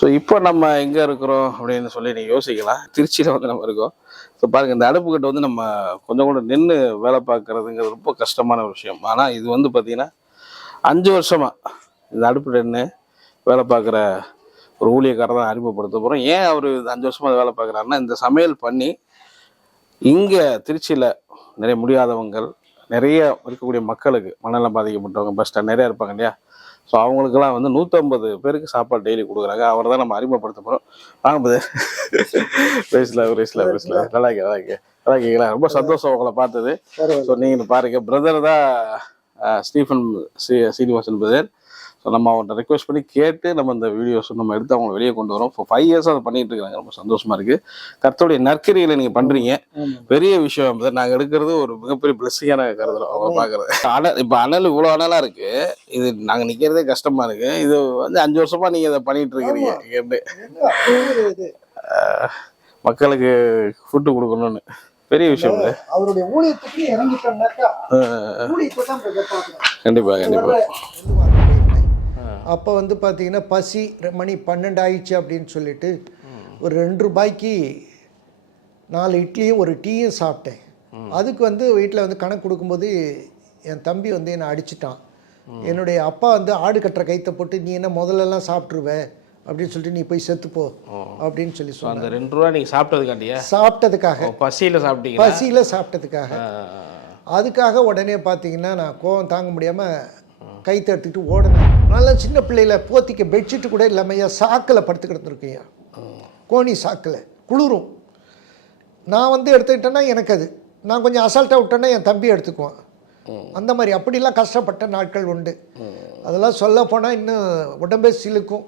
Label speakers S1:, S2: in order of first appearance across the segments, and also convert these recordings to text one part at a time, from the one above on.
S1: So இப்போ நம்ம எங்கே இருக்கிறோம் அப்படின்னு சொல்லி நீங்கள் யோசிக்கலாம். திருச்சியில் வந்து நம்ம இருக்கோம். ஸோ பாருங்கள் இந்த அடுப்புக்கிட்ட வந்து நம்ம கொஞ்சம் கூட நின்று வேலை பார்க்குறதுங்கிறது ரொம்ப கஷ்டமான ஒரு விஷயம். ஆனால் இது வந்து பார்த்திங்கன்னா அஞ்சு வருஷமாக இந்த அடுப்பு நின்று வேலை பார்க்குற ஒரு ஊழியக்காரர் தான் அறிமுகப்படுத்த போகிறோம் ஏன் அவர் அஞ்சு வருஷமாக வேலை பார்க்குறாருன்னா இந்த சமையல் பண்ணி இங்கே திருச்சியில் நிறைய முடியாதவங்கள் நிறைய இருக்கக்கூடிய மக்களுக்கு மனநலம் பாதிக்கப்பட்டவங்க பஸ் ஸ்டாண்ட் நிறையா இருப்பாங்க இல்லையா? ஸோ அவங்களுக்கெல்லாம் வந்து நூற்றம்பது பேருக்கு சாப்பாடு டெய்லி கொடுக்குறாங்க. அவர் தான் நம்ம அறிமுகப்படுத்த போகிறோம் வாங்க பதே பேசல பேசல பேசல நல்லா இருக்கேன் நல்லா இருக்கேன் நல்லா இருக்கீங்களா ரொம்ப சந்தோஷம் உங்களை பார்த்தது. ஸோ நீங்கள் பாருங்க. பிரதர் தான் ஸ்டீஃபன் சீனிவாசன் பிரதர். ஸோ நம்ம அவன்கிட்ட ரெக்வஸ்ட் பண்ணி கேட்டு நம்ம இந்த வீடியோஸ் நம்ம எடுத்து அவங்க வெளியே கொண்டு வரோம். இப்போ ஃபைவ் இயர்ஸ் அதை பண்ணிட்டு இருக்காங்க. ரொம்ப சந்தோஷமா இருக்கு. கர்த்தருடைய நற்கரிகளை நீங்க பண்றீங்க. பெரிய விஷயம். brother. நாங்க எடுக்கிறது ஒரு மிகப்பெரிய பிளஸ்ஸிங்கான கருதுறோம் அவங்க பாக்குறது அனல் இப்போ அனல் இவ்வளோ அனலா இருக்கு. இது நாங்க நிக்கிறதே கஷ்டமா இருக்கு. இது வந்து அஞ்சு வருஷமா நீங்க இதை பண்ணிட்டு இருக்கிறீங்க. எப்படி? மக்களுக்கு ஃபுட்டு கொடுக்கணும்னு. பெரிய விஷயம்.
S2: அவருடைய ஊழியத்துக்கு இறங்கிட்டோம்னாக்கா.
S1: கண்டிப்பா கண்டிப்பா.
S2: அப்போ வந்து பார்த்தீங்கன்னா பசி மணி பன்னெண்டு ஆயிடுச்சு அப்படின்னு சொல்லிட்டு ஒரு ரெண்டு ரூபாய்க்கு நாலு இட்லியும் ஒரு டீயும் சாப்பிட்டேன். அதுக்கு வந்து வீட்டில் வந்து கணக்கு கொடுக்கும்போது என் தம்பி வந்து என்னை அடிச்சிட்டான். என்னுடைய அப்பா வந்து ஆடு கட்டுற கைத்தை போட்டு நீ என்ன முதல்லலாம் சாப்பிட்ருவ அப்படின்னு சொல்லிட்டு நீ போய் செத்துப்போ அப்படின்னு சொல்லி
S1: அந்த ரெண்டு ரூபா நீங்க சாப்பிட்டதுக்காண்டியா?
S2: சாப்பிட்டதுக்காக.
S1: பசியில சாப்பிட்டீங்க
S2: பசியில் சாப்பிட்டதுக்காக. அதுக்காக உடனே பார்த்தீங்கன்னா நான் கோவம் தாங்க முடியாமல் கைத்தை எடுத்துக்கிட்டு ஓடினேன். நல்லா சின்ன பிள்ளையில போத்திக்க பெட்ஷீட்டு கூட இல்லாமையா சாக்கில் படுத்து கிடந்துருக்கையா கோணி சாக்கில் குளிரும். நான் வந்து எடுத்துக்கிட்டேன்னா எனக்கு அது. நான் கொஞ்சம் அசால்ட்டாக விட்டேன்னா என் தம்பி எடுத்துக்குவான். அந்த மாதிரி அப்படிலாம் கஷ்டப்பட்ட நாட்கள் உண்டு. அதெல்லாம் சொல்ல போனால் இன்னும் உடம்பே சிலுக்கும்.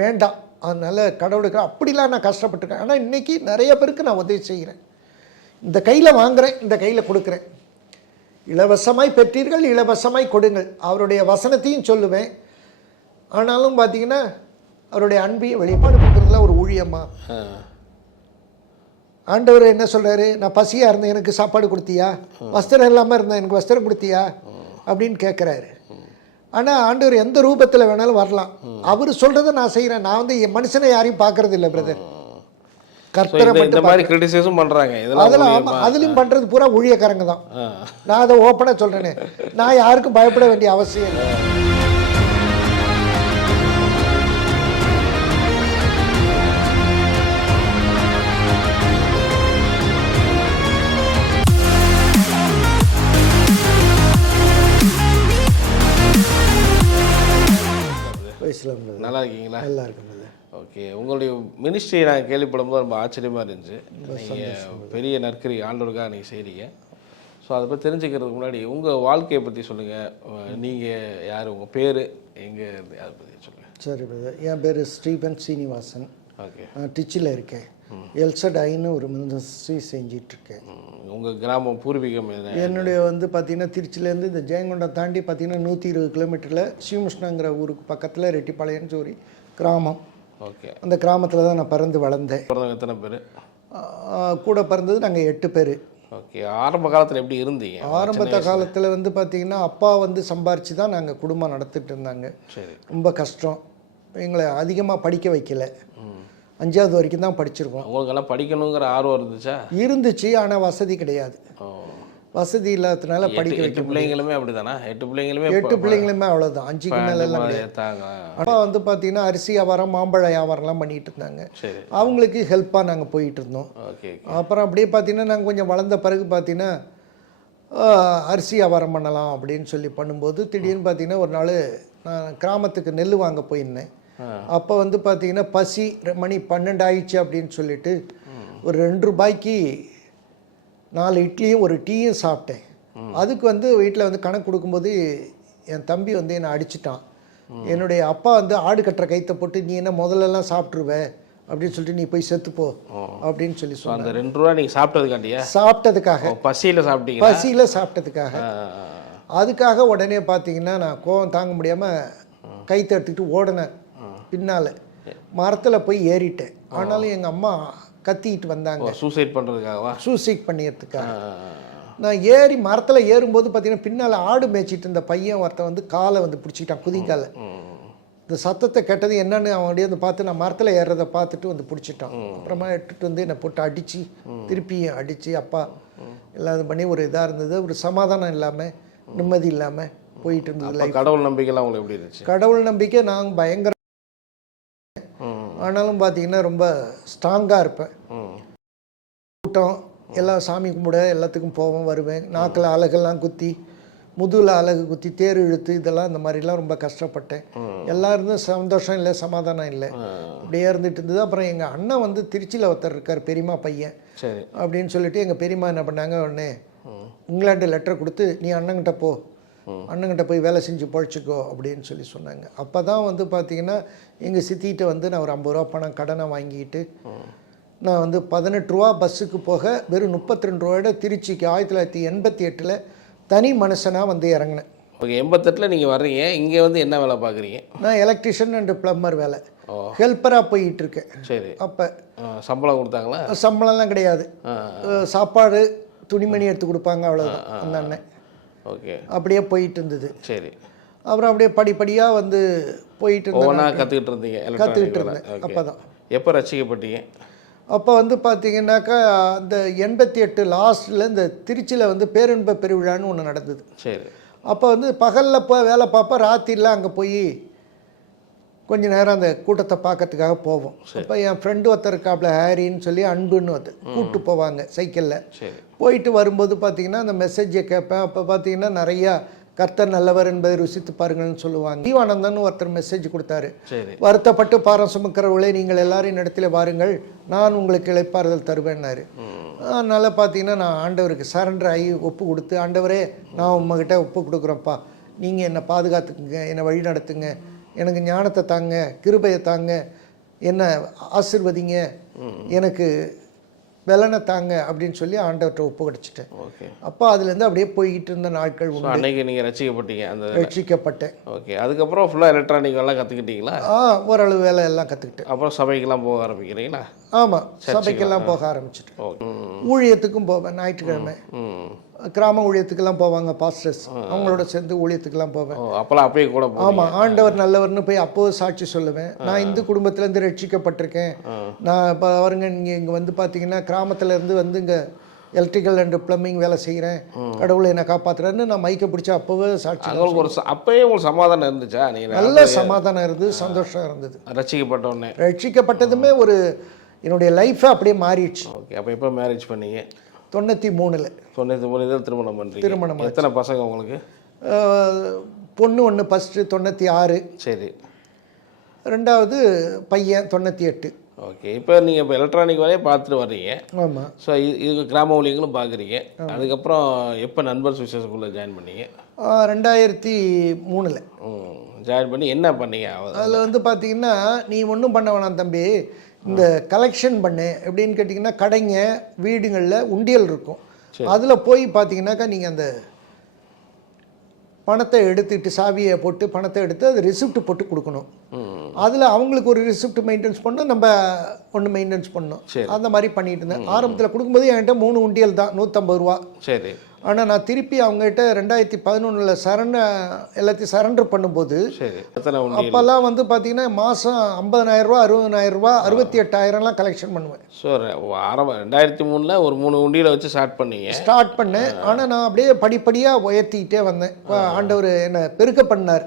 S2: வேண்டாம். அதனால் கடவுளுக்கு அப்படிலாம் நான் கஷ்டப்பட்டுருக்கேன். ஆனால் இன்றைக்கி நிறைய பேருக்கு நான் உதவி செய்கிறேன் இந்த கையில் வாங்குறேன் இந்த கையில் கொடுக்குறேன். இலவசமாய் பெற்றீர்கள் இலவசமாய் கொடுங்கள். அவருடைய வசனத்தையும் சொல்லுவேன். ஆனாலும் பார்த்தீங்கன்னா அவருடைய அன்பையும் வெளிப்பாடு கொடுக்குறதுல ஒரு ஊழியமா ஆண்டவர் என்ன சொல்றாரு? நான் பசியாக இருந்தேன் எனக்கு சாப்பாடு கொடுத்தியா? வஸ்திரம் இல்லாமல் இருந்தேன் எனக்கு வஸ்திரம் கொடுத்தியா? அப்படின்னு கேட்குறாரு ஆனால் ஆண்டவர் எந்த ரூபத்தில் வேணாலும் வரலாம். அவர் சொல்கிறத நான் செய்கிறேன் நான் வந்து என் மனுஷனை யாரையும் பார்க்கறது இல்லை பிரதர் கர்த்தரை மட்டும்
S1: மாதிரி கிரிட்டிசிசம் பண்றாங்க. இதெல்லாம்
S2: அதெல்லாம் அதுலேயும் பண்ணுறது பூரா ஊழியக்காரங்க தான். நான் அதை ஓப்பனாக சொல்கிறேனே நான் யாருக்கும் பயப்பட வேண்டிய அவசியம் இல்லை.
S1: நல்லா இருக்கீங்களா?
S2: நல்லா brother.
S1: ஓகே உங்களுடைய மினிஸ்ட்ரி நான் கேள்விப்படும்போது ரொம்ப ஆச்சரியமா இருந்துச்சு. நீங்கள் பெரிய நற்கரி ஆண்டவருக்காக நீங்கள் செய்கிறீங்க ஸோ அதை பற்றி தெரிஞ்சுக்கிறதுக்கு முன்னாடி உங்கள் வாழ்க்கையை பற்றி சொல்லுங்கள் நீங்கள் யார்? உங்கள் பேர்? எங்கே அதை பற்றி சொல்லுங்கள்
S2: சரி என் பேர் ஸ்டீபன் சீனிவாசன். டிச்சியில் இருக்கேன். எல்சடைன்னு ஒரு மினிஸ்ட்ரி செஞ்சிட்ருக்கேன்.
S1: உங்கள் கிராமம் பூர்வீகம் என்ன?
S2: என்னுடைய வந்து பார்த்தீங்கன்னா திருச்சியிலேருந்து இந்த ஜெயங்கொண்டம் தாண்டி பார்த்தீங்கன்னா நூற்றி இருபது கிலோமீட்டரில் சிவமுஷ்ணங்கிற ஊருக்கு பக்கத்தில் ரெட்டிப்பாளையம்னு சொல்லி கிராமம்.
S1: ஓகே.
S2: அந்த கிராமத்தில் தான் நான் பிறந்து வளர்ந்தேன்.
S1: எத்தனை பேர்?
S2: கூட பிறந்தது நாங்கள் எட்டு பேர்.
S1: ஓகே. ஆரம்ப காலத்தில் எப்படி இருந்தீங்க?
S2: ஆரம்பத்த காலத்தில் வந்து பார்த்தீங்கன்னா அப்பா வந்து சம்பாரித்து தான் நாங்கள் குடும்பம் நடத்திட்டு இருந்தாங்க.
S1: சரி.
S2: ரொம்ப கஷ்டம். எங்களை அதிகமாக படிக்க வைக்கல. அஞ்சாவது வரைக்கும் தான் படிச்சிருக்கோம்.
S1: உங்களுக்கெல்லாம் படிக்கணுங்கிற ஆர்வம் இருந்துச்சா?
S2: இருந்துச்சு ஆனால் வசதி கிடையாது. வசதி இல்லாததுனால படிக்க
S1: எட்டு- பிள்ளைங்களுமே அப்படிதானா? எட்டு பிள்ளைங்களுமே
S2: எட்டு பிள்ளைங்களுமே அவ்வளோதான் அஞ்சுக்கு மேலே எல்லாம் அப்பா வந்து பார்த்தீங்கன்னா அரிசி வியாபாரம் மாம்பழ வியாபாரம்லாம் பண்ணிட்டு இருந்தாங்க. அவங்களுக்கு ஹெல்ப்பாக நாங்கள் போயிட்டு இருந்தோம். அப்புறம் அப்படியே பார்த்தீங்கன்னா நாங்கள் கொஞ்சம் வளர்ந்த பிறகு பார்த்தீங்கன்னா அரிசி வியாபாரம் பண்ணலாம் அப்படின்னு சொல்லி பண்ணும்போது திடீர்னு பார்த்தீங்கன்னா ஒரு நாள் நான் கிராமத்துக்கு நெல் வாங்க போயிருந்தேன். அப்போ வந்து பார்த்தீங்கன்னா பசி மணி பன்னெண்டு ஆயிடுச்சு அப்படின்னு சொல்லிட்டு ஒரு ரெண்டு ரூபாய்க்கு நாலு இட்லியும் ஒரு டீயும் சாப்பிட்டேன். அதுக்கு வந்து வீட்டில் வந்து கணக்கு கொடுக்கும்போது என் தம்பி வந்து என்னை அடிச்சிட்டான். என்னுடைய அப்பா வந்து ஆடு கட்டுற கைத்தை போட்டு நீ என்ன முதல்லலாம் சாப்பிட்ருவ அப்படின்னு சொல்லிட்டு நீ போய் செத்துப்போ அப்படின்னு சொல்லி
S1: ஸோ
S2: சொன்னான்
S1: அந்த ரெண்டு ரூபா நீங்கள் சாப்பிட்டதுக்காண்டியா?
S2: சாப்பிட்டதுக்காக.
S1: பசியில் சாப்பிட்டீங்களா?
S2: பசியில் சாப்பிட்டதுக்காக. அதுக்காக உடனே பார்த்தீங்கன்னா நான் கோவம் தாங்க முடியாமல் கைத்தை எடுத்துக்கிட்டு ஓடினேன். பின்னால். மரத்தில் போய் ஏறிட்டேன். ஆனாலும் எங்கள் அம்மா கத்திக்கிட்டு வந்தாங்க.
S1: சூசைட் பண்ணுறதுக்காகவா
S2: சூசைட் பண்ணியறதுக்காக நான் ஏறி மரத்தில் ஏறும்போது பார்த்தீங்கன்னா பின்னால் ஆடு மேய்ச்சிட்டு இருந்த பையன் ஒருத்தன் வந்து காலை வந்து பிடிச்சிக்கிட்டான் குதிக்கால. இந்த சத்தத்தை கேட்டது என்னன்னு அவன் அப்படியே வந்து பார்த்து நான் மரத்தில் ஏறுறதை பார்த்துட்டு வந்து பிடிச்சிட்டான். அப்புறமா எடுத்துட்டு வந்து என்னை போட்டு அடித்து திருப்பி அடித்து அப்பா எல்லாம் பண்ணி ஒரு இதாக இருந்தது. ஒரு சமாதானம் இல்லாமல் நிம்மதி இல்லாமல் போயிட்டு இருந்தது
S1: கடவுள் நம்பிக்கைலாம் உங்களுக்கு எப்படி இருந்துச்சு?
S2: கடவுள் நம்பிக்கை நான் பயங்கர ஆனாலும் பார்த்தீங்கன்னா ரொம்ப ஸ்ட்ராங்காக இருப்பேன். கூட்டம் எல்லாம் சாமி கும்பிட எல்லாத்துக்கும் போவேன் வருவேன். நாக்கில் அழகெல்லாம் குத்தி முதுகில் அழகு குத்தி தேர் இழுத்து இதெல்லாம் இந்த மாதிரிலாம் ரொம்ப கஷ்டப்பட்டேன். எல்லாம் இருந்தும் சந்தோஷம் இல்லை சமாதானம் இல்லை. அப்படியே இருந்துட்டு இருந்தது. அப்புறம் எங்கள் அண்ணன் வந்து திருச்சியில் ஒருத்தர் இருக்கார் பெரியம்மா பையன். அப்படின்னு சொல்லிட்டு எங்கள் பெரியம்மா என்ன பண்ணாங்க உடனே இங்கிலாந்து லெட்டர் கொடுத்து நீ அண்ணங்கிட்ட போ. அண்ணங்கிட்ட போய் வேலை செஞ்சு பொழைச்சிக்கோ அப்படின்னு சொல்லி சொன்னாங்க. அப்போ தான் வந்து பார்த்தீங்கன்னா எங்கள் சித்திகிட்ட வந்து நான் ஒரு ஐம்பது ரூபா பணம் கடனை வாங்கிட்டு நான் வந்து பதினெட்டு ரூபா பஸ்ஸுக்கு போக வெறும் முப்பத்தி ரெண்டு ரூபாயோட திருச்சிக்கு ஆயிரத்தி தொள்ளாயிரத்தி எண்பத்தி எட்டில் தனி மனுஷனாக வந்து இறங்கினேன்.
S1: ஓகே எண்பத்தெட்டில் நீங்கள் வர்றீங்க. இங்கே வந்து என்ன வேலை பார்க்குறீங்க
S2: நான் எலக்ட்ரிஷியன் அண்ட் பிளம்பர் வேலை. ஹெல்ப்பராக போயிட்டு இருக்கேன்
S1: சரி.
S2: அப்போ
S1: சம்பளம் கொடுத்தாங்களா?
S2: சம்பளம்லாம் கிடையாது. சாப்பாடு துணிமணி எடுத்து கொடுப்பாங்க அவ்வளோதான் அந்த அண்ணன்.
S1: ஓகே.
S2: அப்படியே போயிட்டு இருந்தது
S1: சரி.
S2: அப்புறம் அப்படியே படிப்படியாக வந்து போயிட்டு இருந்தேன்
S1: கற்றுக்கிட்டு இருந்தீங்க
S2: கற்றுக்கிட்டு இருந்தேன் அப்போ தான்
S1: எப்போ ரசிக்கப்பட்டீங்க?
S2: அப்போ வந்து பார்த்தீங்கன்னாக்கா அந்த எண்பத்தி எட்டு லாஸ்ட்டில் இந்த திருச்சியில் வந்து பேரின்ப பெருவிழான்னு ஒன்று நடந்தது.
S1: சரி.
S2: அப்போ வந்து பகலில் போய் வேலை பார்ப்போம் ராத்திரியில் அங்கே போய் கொஞ்ச நேரம் அந்த கூட்டத்தை பார்க்கறதுக்காக போவோம். அப்போ என் ஃப்ரெண்டு ஒருத்தர் இருக்காப்புல ஹாரின்னு சொல்லி அன்புன்னு வந்து கூப்பிட்டு போவாங்க சைக்கிளில். போயிட்டு வரும்போது பார்த்தீங்கன்னா அந்த மெசேஜை கேட்பேன். அப்போ பார்த்தீங்கன்னா நிறையா கர்த்தர் நல்லவர் என்பதை ருசித்து பாருங்கள்னு சொல்லுவாங்க. ஜீவானந்தன் ஒருத்தர் மெசேஜ் கொடுத்தாரு. வருத்தப்பட்டு பாரம் சுமக்கிறவர்களே நீங்கள் எல்லாரும் இடத்துல வாருங்கள். நான் உங்களுக்கு இளைப்பாறுதல் தருவேன்னாரு. அதனால் பார்த்தீங்கன்னா நான் ஆண்டவருக்கு சரண்டர் ஆகி ஒப்பு கொடுத்து ஆண்டவரே நான் உங்ககிட்ட ஒப்பு கொடுக்குறேன்ப்பா. நீங்கள் என்னை பாதுகாத்துக்குங்க என்னை வழி நடத்துங்க எனக்கு ஞானத்தை தாங்க கிருபையை தாங்க என்னை ஆசிர்வதிங்க எனக்கு பலனை தாங்க அப்படின்னு சொல்லி ஆண்டவர்கிட்ட ஒப்பு கிடச்சிட்டேன்
S1: ஓகே.
S2: அப்போ அதுலேருந்து அப்படியே போய்கிட்டு இருந்த நாட்கள்
S1: அன்னைக்கு நீங்கள் ரசிக்கப்பட்டீங்க அந்த
S2: ரட்சிக்கப்பட்டேன்
S1: ஓகே. அதுக்கப்புறம் ஃபுல்லாக எலக்ட்ரானிக் எல்லாம் கற்றுக்கிட்டீங்களா
S2: ஆ ஓரளவு வேலை எல்லாம் கற்றுக்கிட்டேன்
S1: அப்புறம் சபைக்கெல்லாம் போக ஆரம்பிக்கிறீங்களா?
S2: ஆமாம் சபைக்கெல்லாம் போக ஆரம்பிச்சிட்டேன். ஊழியத்துக்கும் போவேன் ஞாயிற்றுக்கிழமை. கிராம ஊழியத்துக்கெல்லாம் போவாங்க பாஸ்டர்ஸ் அவங்களோட சேர்ந்து ஊழியத்துக்கெல்லாம் போவேன்.
S1: ஓ அப்போல்லாம் அப்பயே கூட
S2: ஆமாம் ஆண்டவர் நல்லவர்னு போய் அப்போது சாட்சி சொல்லுவேன். நான் இந்து குடும்பத்துலேருந்து ரட்சிக்கப்பட்டிருக்கேன். நான் இப்போ வருங்க நீங்கள் இங்கே வந்து பார்த்தீங்கன்னா கிராமத்துல இருந்து வந்து இங்கே எலக்ட்ரிக்கல் அண்ட் ப்ளம்பிங் வேலை செய்கிறேன் கடவுளை என்னை காப்பாத்துறேன்னு நான் மைக்கை பிடிச்சி அப்போவே சாட்சி
S1: உங்களுக்கு ஒரு அப்பயே உங்களுக்கு சமாதானம் இருந்துச்சா? நீங்கள்
S2: நல்ல சமாதானம் இருந்தது சந்தோஷம் இருந்தது.
S1: ரசிக்கப்பட்ட உடனே.
S2: ரட்சிக்கப்பட்டதுமே ஒரு என்னுடைய லைஃபை அப்படியே மாறிடுச்சு.
S1: ஓகே அப்போ எப்போ மேரேஜ் பண்ணீங்க?
S2: தொண்ணூற்றி மூணில்.
S1: தொண்ணூற்றி மூணு இதில் திருமணம் பண்ணுறீங்க
S2: திருமணம்
S1: எத்தனை பசங்க உங்களுக்கு?
S2: பொண்ணு ஒன்று ஃபஸ்ட்டு தொண்ணூற்றி ஆறு
S1: சரி.
S2: ரெண்டாவது பையன் தொண்ணூற்றி எட்டு
S1: ஓகே இப்போ நீங்கள் இப்போ எலக்ட்ரானிக் வேலையை பார்த்துட்டு வர்றீங்க.
S2: ஆமாம்
S1: ஸோ இது கிராம ஊழியங்களும் பார்க்குறீங்க. அதுக்கப்புறம் எப்போ நண்பர் விசேஷக்குள்ளே ஜாயின் பண்ணீங்க?
S2: ரெண்டாயிரத்தி மூணில்.
S1: ஜாயின் பண்ணி என்ன பண்ணீங்க?
S2: அதில் வந்து பார்த்தீங்கன்னா நீ ஒன்றும் பண்ண வேணாம் தம்பி. இந்த கலெக்ஷன் பண்ணு. எப்படின்னு கேட்டிங்கன்னா கடைங்க வீடுங்களில் உண்டியல் இருக்கும். அதில் போய் பார்த்தீங்கன்னாக்கா நீங்கள் அந்த பணத்தை எடுத்துட்டு சாவியை போட்டு பணத்தை எடுத்து அது ரிசிப்ட் போட்டு கொடுக்கணும். அதில் அவங்களுக்கு ஒரு ரிசிப்ட் மெயின்டெனன்ஸ் பண்ணணும் நம்ம ஒன்று மெயின்டெனன்ஸ் பண்ணணும். அந்த மாதிரி பண்ணிட்டு இருந்தேன். ஆரம்பத்தில் கொடுக்கும்போது என்கிட்ட மூணு உண்டியல் தான் நூற்றம்பது ரூபா.
S1: சரி.
S2: ஆனால் நான் திருப்பி அவங்ககிட்ட ரெண்டாயிரத்தி பதினொன்றில் சரண எல்லாத்தையும் சரண்டர் பண்ணும்போது அப்போல்லாம் வந்து பார்த்தீங்கன்னா மாதம் ஐம்பதனாயிரம் ரூபா அறுபதனாயிரம் ரூபா அறுபத்தி எட்டாயிரம்லாம் கலெக்ஷன் பண்ணுவேன்.
S1: ஸோ ஆரம்ப ரெண்டாயிரத்தி மூணில் ஒரு மூணு உண்டியில் வச்சு ஸ்டார்ட் பண்ணீங்க.
S2: ஸ்டார்ட் பண்ணேன். ஆனால் நான் அப்படியே படிப்படியாக உயர்த்திக்கிட்டே வந்தேன். ஆண்டவர் என்னை பெருக்க பண்ணார்.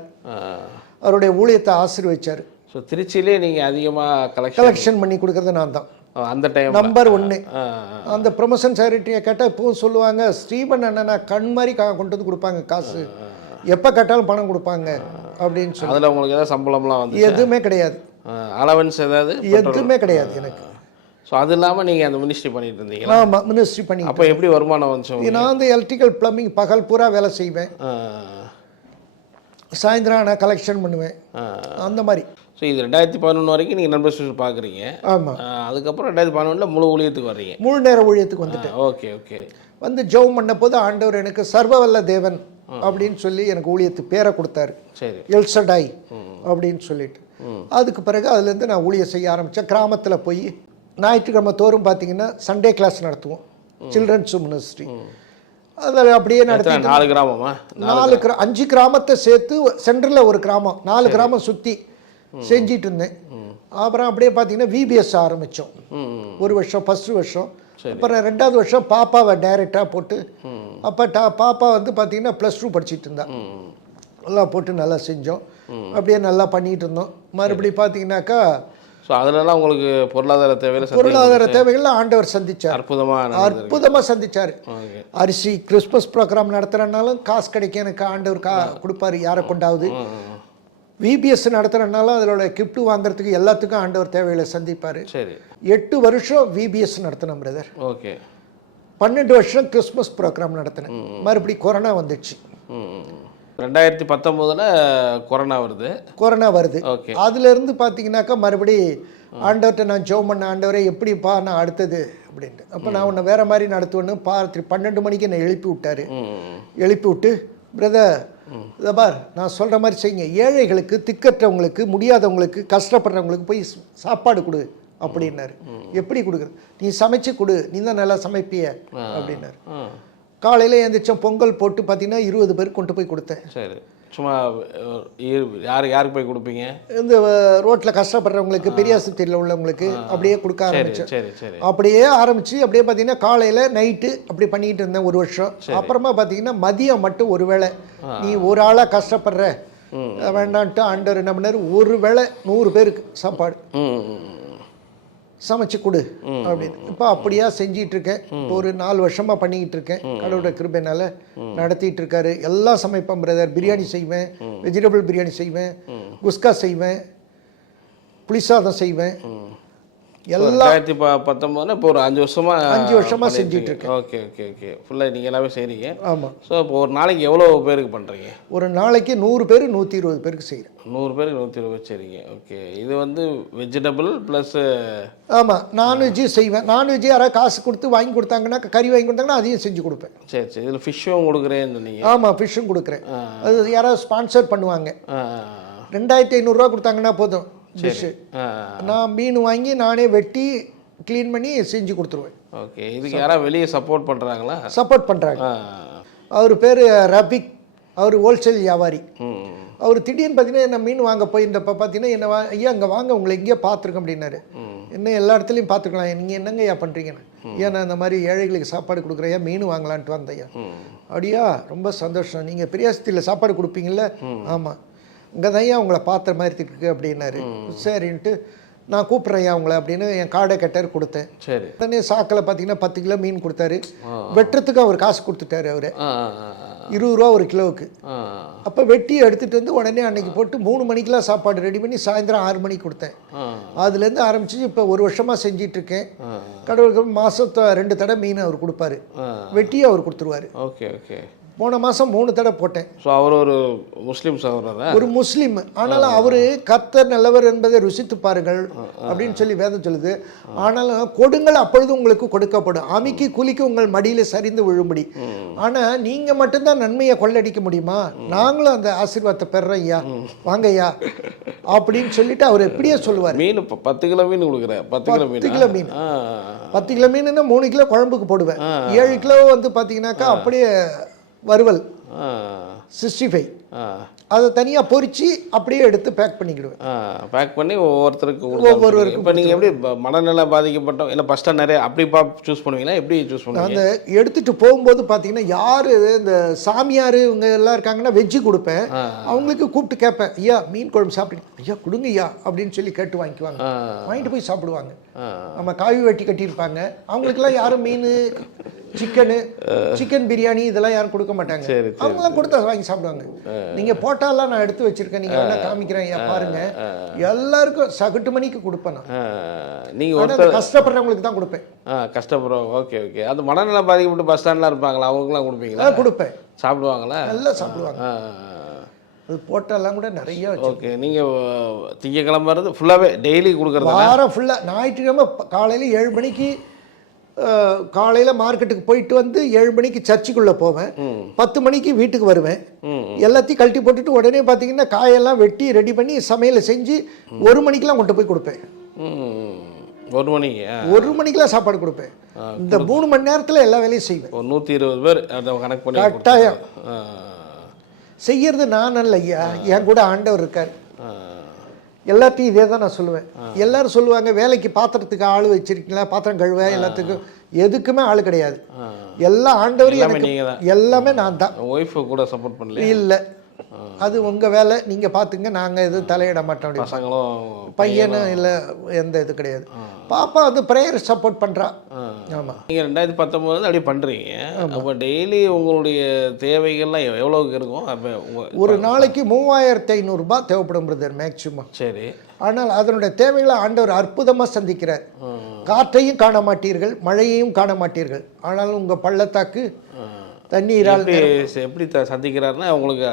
S2: அவருடைய ஊழியத்தை ஆசீர்வதிச்சார்
S1: ஸோ திருச்சியிலே நீங்கள் அதிகமாக கலெக்ஷன்
S2: கலெக்ஷன் பண்ணி கொடுக்கறது நான் தான்
S1: அந்த டைம்
S2: நம்பர் ஒன்று அந்த ப்ரொமோஷன் சேரிட்டியை கேட்டால் இப்போவும் சொல்லுவாங்க ஸ்ரீபன் அண்ணனா கண் மாதிரி கா கொண்டு வந்து கொடுப்பாங்க காசு. எப்போ கேட்டாலும் பணம் கொடுப்பாங்க அப்படின்னு சொல்லி.
S1: அதில் உங்களுக்கு ஏதாவது சம்பளம்லாம் வந்து
S2: எதுவுமே கிடையாது.
S1: அலவன்ஸ் ஏதாவது
S2: எதுவுமே கிடையாது எனக்கு.
S1: ஸோ அது இல்லாமல் நீங்கள் அந்த மினிஸ்ட்ரி பண்ணிட்டு இருந்தீங்களா?
S2: ஆமாம் மினிஸ்ட்ரி பண்ணி
S1: அப்போ எப்படி வருமானம் வந்துச்சு?
S2: நான் வந்து எலக்ட்ரிக்கல் ப்ளம்பிங் பகல் பூரா வேலை செய்வேன். சாயந்தரம் நான் கலெக்ஷன் பண்ணுவேன். அந்த மாதிரி.
S1: ஸோ இது ரெண்டாயிரத்தி பதினொன்று வரைக்கும் நீங்கள் நண்பர் பார்க்குறீங்க
S2: ஆமாம்
S1: அதுக்கப்புறம் ரெண்டாயிரத்தி பதினொன்றில் முழு ஊழியத்துக்கு வர்றீங்க.
S2: முழு நேர ஊழியத்துக்கு வந்துட்டேன்.
S1: Okay okay.
S2: வந்து ஜெபம் பண்ண போது ஆண்டவர் எனக்கு சர்வவல்ல தேவன் அப்படின்னு சொல்லி எனக்கு ஊழியத்து பேரை கொடுத்தாரு.
S1: சரி.
S2: எல்சடாய் அப்படின்னு சொல்லிட்டு. அதுக்கு பிறகு அதுலேருந்து நான் ஊழியம் செய்ய ஆரம்பித்தேன் கிராமத்தில் போய் ஞாயிற்றுக்கிழமை தோறும் பார்த்தீங்கன்னா சண்டே கிளாஸ் நடத்துவோம். சில்ட்ரன்ஸ் மினிஸ்ட்ரி அதில் அப்படியே நடத்தி
S1: நாலு கிராமமா?
S2: நாலு கிரா அஞ்சு கிராமத்தை சேர்த்து சென்டரில் ஒரு கிராமம். நாலு கிராமம் சுற்றி செஞ்சிட்டு இருந்தேன் அப்புறம் அப்படியே பார்த்தீங்கன்னா விபிஎஸ் ஆரம்பித்தோம். ஒரு வருஷம் ஃபஸ்ட்டு வருஷம். அப்புறம் ரெண்டாவது வருஷம் பாப்பாவை டைரெக்டாக போட்டு அப்போ டா பாப்பா வந்து பார்த்தீங்கன்னா ப்ளஸ் டூ படிச்சிட்டு இருந்தா.
S1: ம்
S2: நல்லா போட்டு நல்லா செஞ்சோம். அப்படியே நல்லா பண்ணிட்டு இருந்தோம். மறுபடியும் பார்த்தீங்கன்னாக்கா
S1: ஸோ அதுலலாம் உங்களுக்கு பொருளாதார தேவையில
S2: பொருளாதார தேவைகள்லாம் ஆண்டவர் சந்திச்சார்.
S1: அற்புதமாக
S2: அற்புதமாக சந்திச்சார். அரிசி கிறிஸ்மஸ் ப்ரோக்ராம் நடத்துகிறனாலும் காசு கிடைக்கும் எனக்கு ஆண்டவர் கா கொடுப்பாரு யாரை கொண்டாவது. விபிஎஸ் நடத்துகிறனாலும் அதோட கிஃப்ட் வாங்குறதுக்கு எல்லாத்துக்கும் ஆண்டவர் தேவைகளை சந்திப்பார்.
S1: சரி.
S2: எட்டு வருஷம் விபிஎஸ் நடத்தினோம் பிரதர்
S1: ஓகே.
S2: பன்னெண்டு வருஷம் கிறிஸ்மஸ் ப்ரோக்ராம் நடத்தினேன். மறுபடி கொரோனா வந்துடுச்சு.
S1: ரெண்டாயிரத்தி பத்தொம்போதில் கொரோனா வருது.
S2: கொரோனா வருது.
S1: ஓகே.
S2: அதுலேருந்து பார்த்தீங்கன்னாக்கா மறுபடி ஆண்டவர்கிட்ட நான் ஜெபம் பண்ண ஆண்டவரே எப்படிப்பா நான் அடுத்தது அப்படின்ட்டு. அப்போ நான் உன்னை வேற மாதிரி நடத்துவேன்னு பார்த்து பன்னெண்டு மணிக்கு என்னை எழுப்பி விட்டாரு. எழுப்பி விட்டு பிரதர் இதை பார் நான் சொல்கிற மாதிரி செய்யுங்க. ஏழைகளுக்கு திக்கற்றவங்களுக்கு முடியாதவங்களுக்கு கஷ்டப்படுறவங்களுக்கு போய் சாப்பாடு கொடு அப்படின்னாரு. எப்படி கொடுக்குறது? நீ சமைச்சு கொடு நீ தான் நல்லா சமைப்பிய அப்படின்னாரு. காலையில் எழுந்திரிச்சோம் பொங்கல் போட்டு பார்த்தீங்கன்னா இருபது பேர் கொண்டு போய் கொடுத்தேன்.
S1: சரி. சும்மா யாரு யாருக்கு போய் கொடுப்பீங்க?
S2: இந்த ரோட்டில் கஷ்டப்படுறவங்களுக்கு பெரியாசுத்தியில் உள்ளவங்களுக்கு அப்படியே கொடுக்க
S1: சரி
S2: அப்படியே ஆரம்பிச்சு அப்படியே பார்த்தீங்கன்னா காலையில் நைட்டு அப்படி பண்ணிட்டு இருந்தேன் ஒரு வருஷம். அப்புறமா பார்த்தீங்கன்னா மதியம் மட்டும் ஒரு வேளை. நீ ஒரு ஆளாக கஷ்டப்படுற. வேண்டான்ட்டு ஆண்டவர் என்ன பண்ணாரு? ஒரு வேளை நூறு பேருக்கு சாப்பாடு. சமைச்சு கொடு அப்படின்னு. இப்போ அப்படியா செஞ்சிட்டு இருக்கேன் இப்போ ஒரு நாலு வருஷமா பண்ணிக்கிட்டு இருக்கேன் கடவுளோட கிருபைனால நடத்திட்டு இருக்காரு எல்லாம் சமைப்பேன் பிரதர் பிரியாணி செய்வேன். வெஜிடபிள் பிரியாணி செய்வேன். குஸ்கா செய்வேன். புளிசாதம் செய்வேன்.
S1: ரெண்டாயிரத்தி பத்தொம்போதுல இப்போ ஒரு அஞ்சு வருஷமா
S2: அஞ்சு வருஷமா செஞ்சிட்டு
S1: இருக்கீங்க. ஓகே ஓகே ஓகே ஃபுல்லாக நீங்கள் எல்லாமே செய்கிறீங்க
S2: ஆமாம்
S1: ஸோ இப்போ ஒரு நாளைக்கு எவ்வளோ பேருக்கு பண்ணுறீங்க
S2: ஒரு நாளைக்கு நூறு பேர் நூற்றி இருபது பேருக்கு செய்கிறேன்
S1: நூறு பேருக்கு நூற்றி இருபது சரிங்க ஓகே இது வந்து வெஜிடபிள் ப்ளஸ்
S2: ஆமாம் நான்வெஜ்ஜு செய்வேன். நான்வெஜ் யாராவது காசு கொடுத்து வாங்கி கொடுத்தாங்கன்னா கறி வாங்கி கொடுத்தாங்கன்னா அதையும் செஞ்சு கொடுப்பேன்.
S1: சரி சரி. இதில் ஃபிஷ்ஷும் கொடுக்குறேன்னு சொன்னீங்க.
S2: ஆமாம் ஃபிஷ்ஷும் கொடுக்குறேன். அது யாராவது ஸ்பான்சர் பண்ணுவாங்க. ரெண்டாயிரத்தி ஐநூறுரூவா கொடுத்தாங்கன்னா போதும். டிஷ்ஷு நான் மீன் வாங்கி நானே வெட்டி க்ளீன் பண்ணி செஞ்சு கொடுத்துருவேன்.
S1: ஓகே இதுக்கு யாராவது வெளியே சப்போர்ட் பண்ணுறாங்களா
S2: சப்போர்ட் பண்ணுறாங்க அவர் பேர் ரபிக். அவர் ஹோல்சேல் வியாபாரி. அவர் திடீர்னு பார்த்தீங்கன்னா என்ன மீன் வாங்க போயிருந்தப்ப பார்த்தீங்கன்னா என்ன ஐயா அங்கே வாங்க உங்களை எங்கேயோ பார்த்துருக்கேன் அப்படின்னாரு. என்ன எல்லா இடத்துலையும் பார்த்துக்கலாம் நீங்கள் என்னங்க ஐயா பண்ணுறீங்கன்னு ஏன் நான் இந்த மாதிரி ஏழைகளுக்கு சாப்பாடு கொடுக்குறேன். ஐயா மீன் வாங்கலான்ட்டு வந்தேன் அப்படியா? ரொம்ப சந்தோஷம். நீங்கள் பெரியாஸ்தியில் சாப்பாடு கொடுப்பீங்கல்ல? ஆமாம் இங்கே தான் ஐயா உங்களை பார்த்த மாதிரி இருக்கு அப்படின்னாரு. சரின்ட்டு நான் கூப்பிட்றேன் ஐயா உங்களை அப்படின்னு என் கார்டை கட்டார் கொடுத்தேன்.
S1: சரி.
S2: உடனே சாக்கில் பார்த்தீங்கன்னா பத்து கிலோ மீன் கொடுத்தாரு. வெட்டுறதுக்கு அவர் காசு கொடுத்துட்டாரு அவர். இருபது ரூபா ஒரு கிலோவுக்கு. அப்போ வெட்டி எடுத்துகிட்டு வந்து உடனே அன்னைக்கு போட்டு மூணு மணிக்கெலாம் சாப்பாடு ரெடி பண்ணி சாயந்தரம் ஆறு மணிக்கு கொடுத்தேன். அதுலேருந்து ஆரம்பிச்சு இப்போ ஒரு வருஷமாக
S1: ஆ.
S2: கடவுளுக்கு மாதத்தை ரெண்டு தடவை மீன் அவர் கொடுப்பாரு. வெட்டியும் அவர் கொடுத்துருவாரு.
S1: Okay okay.
S2: போன மாதம் மூணு தடவை போட்டேன்.
S1: ஸோ அவர் ஒரு முஸ்லீம் சகோதரரா?
S2: ஒரு முஸ்லீம். ஆனாலும் அவர் கர்த்தர் நல்லவர் என்பதை ருசித்து பாருங்கள் அப்படின்னு சொல்லி வேதம் சொல்லுது. ஆனாலும் கொடுங்கள் அப்பொழுது உங்களுக்கு கொடுக்கப்படும். அமிக்கி குலிக்கு உங்கள் மடியில் சரிந்து விழும்படி. ஆனால் நீங்கள் மட்டும்தான் நன்மையை கொள்ளடிக்க முடியுமா? நாங்களும் அந்த ஆசீர்வாதத்தை பெறுறோம் ஐயா. வாங்க ஐயா. அப்படின்னு சொல்லிட்டு அவர் எப்படியே சொல்லுவார்.
S1: மீன் பத்து கிலோ மீன் கொடுக்குறேன் பத்து கிலோ மீன்?
S2: கிலோ மீன். பத்து கிலோ மீனுன்னா மூணு கிலோ குழம்புக்கு போடுவேன். ஏழு கிலோ வந்து பார்த்தீங்கன்னாக்கா அப்படியே வறுவல். சிக்ஸ்டி ஃபைவ் அதை தனியாக பொரிச்சு அப்படியே எடுத்து பேக் பண்ணிக்கிடுவேன்.
S1: பேக் பண்ணி ஒவ்வொருத்தருக்கு ஒவ்வொருவருக்கு இப்போ நீங்கள் எப்படி ப- மனநல பாதிக்கப்பட்ட இல்லை ஃபஸ்ட்டாக நிறைய அப்படி பா சூஸ் பண்ணுவீங்களா? எப்படி சூஸ் பண்ணுவீங்க?
S2: அந்த எடுத்துட்டு போகும்போது பார்த்தீங்கன்னா யார் இந்த சாமியார் இவங்க எல்லாம் இருக்காங்கன்னா வெஜ்ஜு கொடுப்பேன். அவங்களுக்கு கூப்பிட்டு கேட்பேன் ஐயா மீன் குழம்பு சாப்பிட்டு ஐயா கொடுங்க ஐயா அப்படின்னு சொல்லி கேட்டு வாங்கிக்குவாங்க. வாங்கிட்டு போய் சாப்பிடுவாங்க. நம்ம காவி வெட்டி கட்டியிருப்பாங்க. அவங்களுக்கெல்லாம் யாரும் மீன்? சிக்கனு சிக்கன் பிரியாணி இதெல்லாம் யாரும் கொடுக்க மாட்டாங்க. அவங்களாம் கொடுத்தா வாங்கி சாப்பிடுவாங்க. நீங்க போட்டாலாம் நான் எடுத்து வச்சிருக்கேன். நீங்க வேணா காமிக்கிறேன் ஐயா பாருங்க. எல்லாருக்கும் சகட்டு மணிக்கு கொடுப்பேன் நான்.
S1: நீங்கள்
S2: கஷ்டப்படுறவங்களுக்கு தான் கொடுப்பேன்.
S1: ஆ கஷ்டப்படுறோம் ஓகே ஓகே. அது மனநல பாதிக்கப்பட்டு பஸ் ஸ்டாண்ட்லாம் இருப்பாங்களா? அவங்களுக்குலாம் கொடுப்பீங்களா?
S2: கொடுப்பேன்.
S1: சாப்பிடுவாங்களா?
S2: நல்லா சாப்பிடுவாங்க. அது போட்டெல்லாம் கூட நிறைய
S1: ஓகே நீங்கள் திங்கக்கிழமை ஃபுல்லாகவே டெய்லி கொடுக்குறதா
S2: வாரம் ஃபுல்லாக ஞாயிற்றுக்கிழமை காலையில் ஏழு மணிக்கு காலையில் மார்க்கெட்டுக்கு போயிட்டு வந்து ஏழு மணிக்கு சர்ச்சுக்குள்ளே போவேன். பத்து மணிக்கு வீட்டுக்கு வருவேன். எல்லாத்தையும் கழட்டி போட்டுட்டு உடனே பார்த்தீங்கன்னா காயெல்லாம் வெட்டி ரெடி பண்ணி சமையலை செஞ்சு ஒரு மணிக்கெலாம் கொண்டு போய் கொடுப்பேன்.
S1: ஒரு மணிக்கு ஆ.
S2: ஒரு மணிக்கெலாம் சாப்பாடு கொடுப்பேன். இந்த மூணு மணி நேரத்தில் எல்லா வேலையும் செய்வேன்.
S1: ஒரு நூற்றி இருபது பேர் அதை கணக்கு பண்ணி
S2: கட்டாயம். செய்யறது நான் அல்ல ஐயா. என் கூட ஆண்டவர் இருக்கார். எல்லாத்தையும் இதே தான் நான் சொல்லுவேன். எல்லாரும் சொல்லுவாங்க வேலைக்கு பாத்திரத்துக்கு ஆள் வச்சிருக்கீங்களா? பாத்திரம் கழுவ எல்லாத்துக்கும். எதுக்குமே ஆள் கிடையாது. எல்லா எனக்கு
S1: தான்.
S2: எல்லாமே நான் தான்.
S1: ஒய்ஃபு கூட சப்போர்ட் பண்ணல
S2: இல்லை. அது உங்க வேலை நீங்க பாத்துங்க நாங்க எதுவும் தலையிட மாட்டோம் அப்படி
S1: பசங்களும்
S2: பையனும். இல்லை எந்த இது கிடையாது. பாப்பா வந்து ப்ரேயர் சப்போர்ட் பண்றா. ஆமா.
S1: நீங்கள் ரெண்டாயிரத்தி பத்தொம்போது அப்படி பண்ணுறீங்க அப்போ டெய்லி உங்களுடைய தேவைகள்லாம் எவ்- எவ்வளவுக்கு இருக்கும்? அப்போ உங்கள்
S2: ஒரு நாளைக்கு மூவாயிரத்தி ஐநூறுரூபா தேவைப்படும் பிரதர் மேக்சிமம்
S1: சரி.
S2: ஆனால் அதனுடைய தேவைகளை ஆண்டவர் அற்புதமாக சந்திக்கிறார். காற்றையும் காண மாட்டீர்கள் மழையையும் காண மாட்டீர்கள். ஆனாலும் உங்கள் பள்ளத்தாக்கு தண்ணீரால்
S1: எப்படி சந்திக்கிறாருன்னா உங்களுக்கு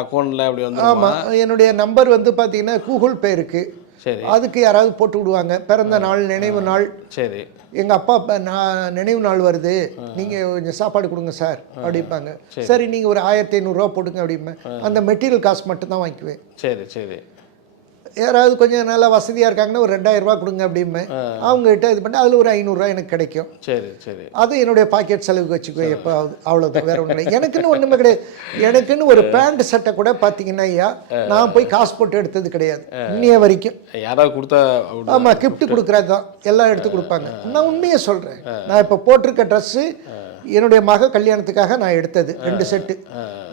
S1: அக்கௌண்ட்டில் அப்படி வந்து
S2: ஆமாம் என்னுடைய நம்பர் வந்து பார்த்தீங்கன்னா கூகுள் பே இருக்கு.
S1: சரி.
S2: அதுக்கு யாராவது போட்டு விடுவாங்க. பிறந்த நாள் நினைவு நாள்.
S1: சரி.
S2: எங்கள் அப்பா நான் நினைவு நாள் வருது. நீங்கள் கொஞ்சம் சாப்பாடு கொடுங்க சார் அப்படிம்பாங்க. சரி. நீங்கள் ஒரு ஆயிரத்தி ஐநூறுரூவா போட்டுங்க அப்படிம்பேன். அந்த மெட்டீரியல் காசு மட்டும் தான் வாங்கிக்குவேன்.
S1: சரி சரி.
S2: யாராவது கொஞ்சம் நல்லா வசதியாக இருக்காங்கன்னா ஒரு ரெண்டாயிரம் ரூபாய் கொடுங்க அப்படிம்பேன் அவங்ககிட்ட இது பண்ணி அதில் ஒரு ஐநூறுரூவா எனக்கு கிடைக்கும்.
S1: சரி சரி.
S2: அது என்னுடைய பாக்கெட் செலவுக்கு வச்சுக்குவேன் எப்போ அவ்வளோதான் வேற ஒன்றும் எனக்குன்னு ஒன்றுமே கிடையாது. எனக்குன்னு ஒரு பேண்ட் சட்டை கூட பார்த்தீங்கன்னா ஐயா நான் போய் காசு போட்டு எடுத்தது கிடையாது. இன்னைய வரைக்கும்.
S1: யாராவது கொடுத்தா
S2: ஆமாம் கிஃப்ட் கொடுக்குறது தான். எல்லாம் எடுத்து கொடுப்பாங்க. நான் உண்மையை சொல்கிறேன் நான் இப்போ போட்டிருக்க ட்ரெஸ்ஸு என்னுடைய மக கல்யாணத்துக்காக நான் எடுத்தது ரெண்டு செட்டு